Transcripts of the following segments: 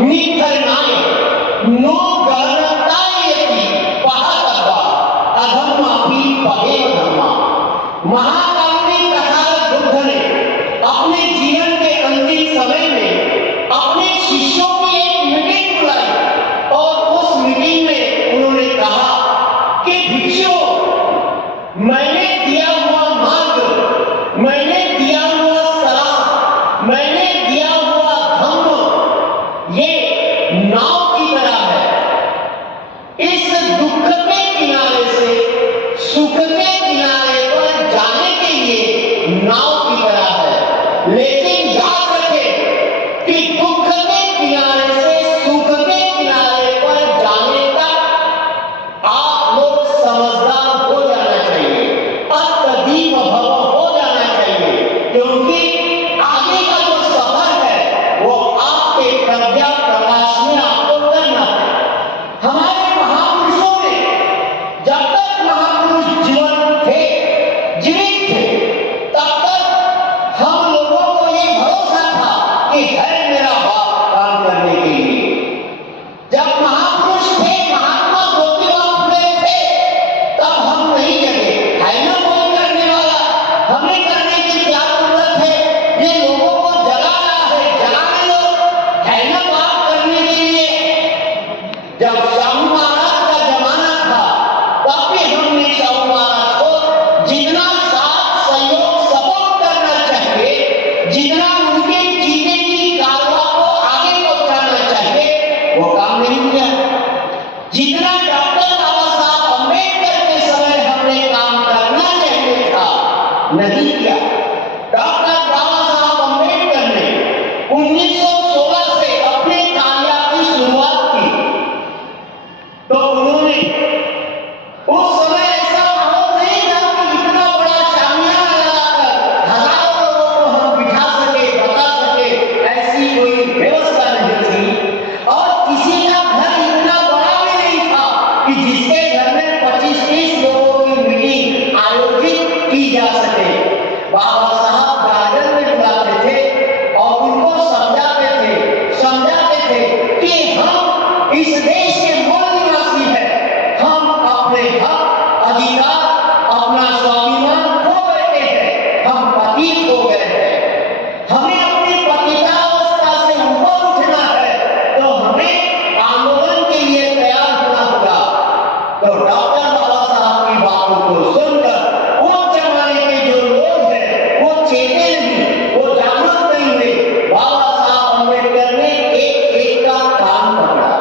निखरनाय no गणतायति पहातब्बा अधम्मापि पहेव धम्मा। महाकारुणिक तथागत बुद्ध ने अपने जीवन के अंतिम समय में अपने शिष्यों की एक मीटिंग बुलाई और उस मीटिंग में उन्होंने कहा कि भिक्षुओं, मैंने दिया हुआ मार्ग, मैंने दिया हुआ सलाह, मैंने दिया हुआ धम्म ये नाव की तरह है। इस दुख के किनारे से सुख के किनारे पर जाने के लिए नाव की तरह है, लेकिन याद रखें कि दुख के किनारे से सुख के किनारे पर जाने तक आप लोग समझदार हो जाना चाहिए, अत्यधिक भव हो जाना चाहिए, क्योंकि आगे का जो सफर है वो आपके प्रज्ञा प्रकाश में आपको करना है। हमारे महापुरुषों ने जब तक महापुरुष जीवन थे, जीवित थे, तब तक हम लोगों को ये भरोसा था कि है मेरा बाप काम करने के लिए। जब महापुरुष थे, महात्मा ज्योतिबा फुले थे, तब हम नहीं जगे, है ना कोई करने वाला, हमें करने की क्या जरूरत है, ये लोगों को जगा रहा है, जगाने लो, है ना बात करने के लिए। जब शाहू महाराज का जमाना था, तब भी हमने शाहू महाराज को जितना साथ सहयोग सपोर्ट करना चाहिए, जितना उनके जीने की कारवा को आगे पहुंचाना चाहिए, वो काम नहीं किया। जितना डॉक्टर बाबा साहब अम्बेडकर के समय हमने काम करना चाहिए था, नहीं किया। डॉक्टर बाबा साहब अम्बेडकर ने 1916 से अपने कार्य की शुरुआत की, तो उन्होंने उस समय ऐसा माहौल नहीं था कि इतना बड़ा शामियाना लगाकर हजारों लोगों को हम बिठा सके, बता सके, ऐसी कोई व्यवस्था नहीं थी। और किसी का घर इतना बड़ा भी नहीं था कि जिसके घर में 25-30 लोगों की मीटिंग आयोजित की जा सके। बाबा साहब गार्डन में बुलाते थे और उनको समझाते थे कि हम इस देश के मूल निवासी हैं, हम अपने हक अधिकार अपना स्वाभिमान खो बैठे हैं, हम पतित हो गए हैं, हमें अपनी पतितावस्था से ऊपर उठना है, तो हमें आंदोलन के लिए तैयार होना होगा। तो डॉक्टर बाबा साहब की बातों को सुनकर उस जमाने के जो लोग हैं वो चेते नहीं, वो जागरूक नहीं हुए। बाबा साहब अम्बेडकर ने एक का कान पकड़ा,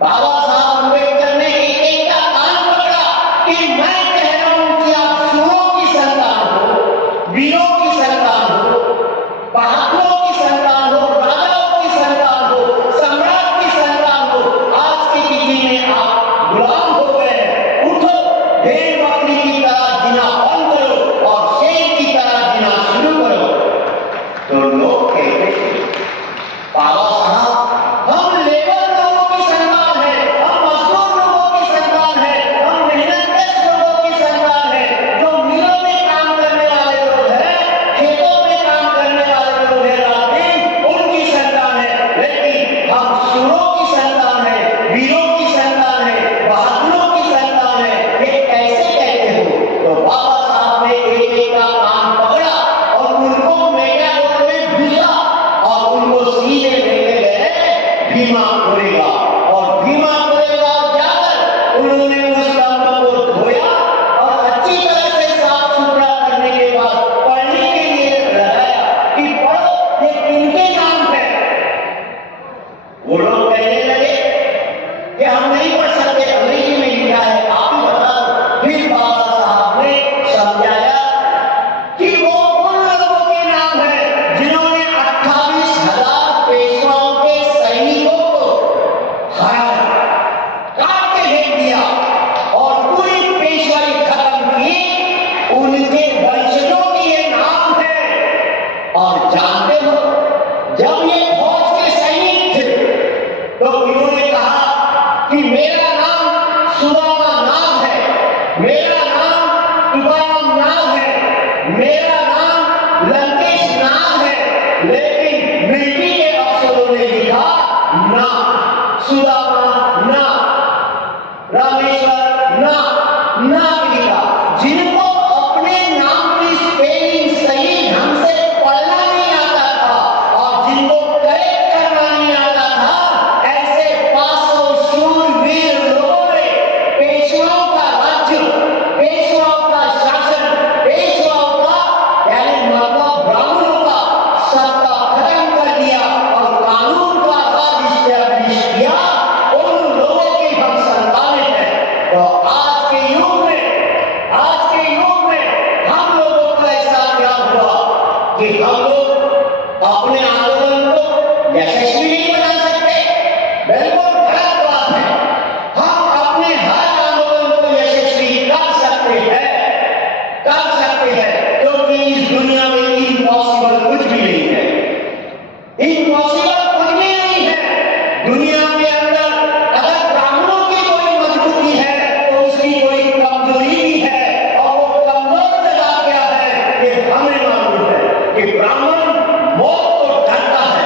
बाबा साहब अम्बेडकर ने एक का कान पकड़ा कि मैं कह रहा हूं कि आप शूरों की संतान हो, वीरों की संतान हो, बहादुरों की संतान हो, राजाओं की संतान हो, सम्राट की संतान हो, आज की तिथि में आप गुलाम हो गए हैं। उठो, भेड़ बकरी की तरह जीना बंद करो और शेर की तरह जीना शुरू करो। तो लोग कहते थे, बाबा साहब हम लेबर लोगों की संतान है, हम मजदूर लोगों की संतान है, हम मेहनतकश लोगों की संतान है, जो मिलों में काम करने वाले लोग हैं, खेतों में काम करने वाले लोग हैं, रात दिन उनकी संतान है। लेकिन हम शूरों की संतान है, वीरों की संतान है, बहादुरों की संतान है, ये कैसे कहते हो? तो बाबा साहब ने एक का कान पकड़ा और उनको मेगा रोड में घुसा और उनको सीधे लेके गए भीमा कोरेगा। और भीमा कोरेगा जाकर उन्होंने उस कंबल को धोया और अच्छी तरह से साफ सुथरा करने के बाद पढ़ने के लिए लगाया कि पढ़ो ये किनके नाम है। वो लोग कहने लगे कि हम नहीं पढ़ सकते, अंग्रेजी में लिखा है, आप ही बता दो। फिर बाबा साहब ने समझाया कि वो उन लोगों के नाम है जिन्होंने 28,000 पेशवाओं के सैनिकों को हराया, काट के फेंक दिया और पूरी पेशवाई खत्म की। उनके वंशजों के ये नाम है। और जानते हो, जब ये फौज के सैनिक थे तो इन्होंने कहा कि मेरा नाम सुदामा नाग है, मेरा नाम तुकाराम नाग है, मेरा नाम लंकेश नाग है, लेकिन मिट्टी के अक्षरों ने लिखा यशस्वी नहीं बना सकते, बिल्कुल गलत बात है। हम अपने हर आंदोलन को यशस्वी कर सकते हैं, क्योंकि इस दुनिया में इम्पॉसिबल कुछ भी नहीं है। इम्पॉसिबल कुछ भी नहीं है दुनिया के अंदर। अगर ब्राह्मणों की कोई मजबूती है तो उसकी कोई कमजोरी भी है, और वो कमजोर जगह क्या है ये हमें मालूम है कि ब्राह्मण मौत को डरता है,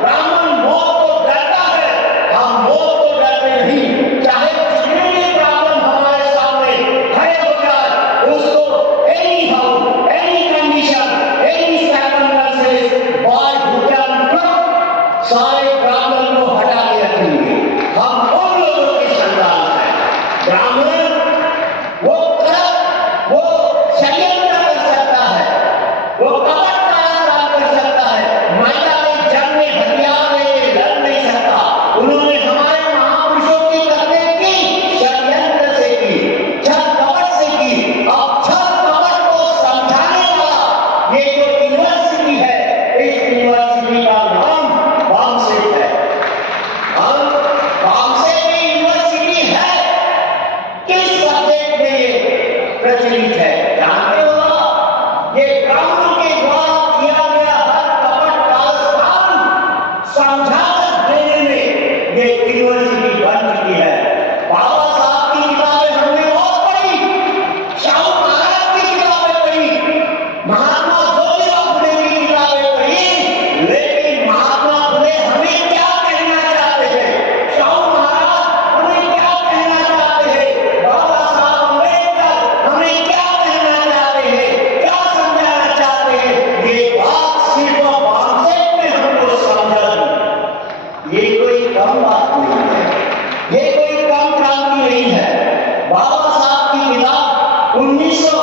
ब्राह्मण मौत को डरता है। हम मौत को डरते नहीं, चाहे जितने भी प्रॉब्लम हमारे सामने खड़े हो जाए उसको anyhow, any condition, any circumstances, by hook and crook सारे ब्राह्मण को हटा के रखेंगे। हम उन लोगों के संतान हैं। ब्राह्मण वो षड्यंत्र कर सकता है, वो कपट का काम कर सकता है, मैदान जंग में हथियार लेके लड़ नहीं सकता। उन्होंने हमारे महापुरुषों की तकनीक की षड्यंत्र से की, छल कपट से की। अब छल कपट को समझाने वाला ये जो यूनिवर्सिटी है, इस यूनिवर्सिटी का नाम बामसेट है। बामसेट की यूनिवर्सिटी है, किस सब्जेक्ट में ये प्रचलित है जानते हो आप? ये ब्राह्मणों के द्वारा किया गया हर कपट कालस्थान समझा देने में ये यूनिवर्सिटी बन चुकी है। बाबा साहब की किताबें हमने और पढ़ी, शाहू महाराज की किताबें पढ़ी, महात्मा ज्योतिबा फुले की किताबें पढ़ी, लेकिन महात्मा फुले हमें क्या कहना चाहते हैं, शाहू महाराज हमें क्या कहना चाहते हैं, बाबा साहब अम्बेडकर हमें क्या कहना चाहते हैं, क्या समझाना चाहते हैं, ये बात सिर्फ बामसेट में हमको समझा दी। ये कोई कम बात नहीं है, ये कोई कम क्रांति नहीं है। बाबा साहब की किताब 1900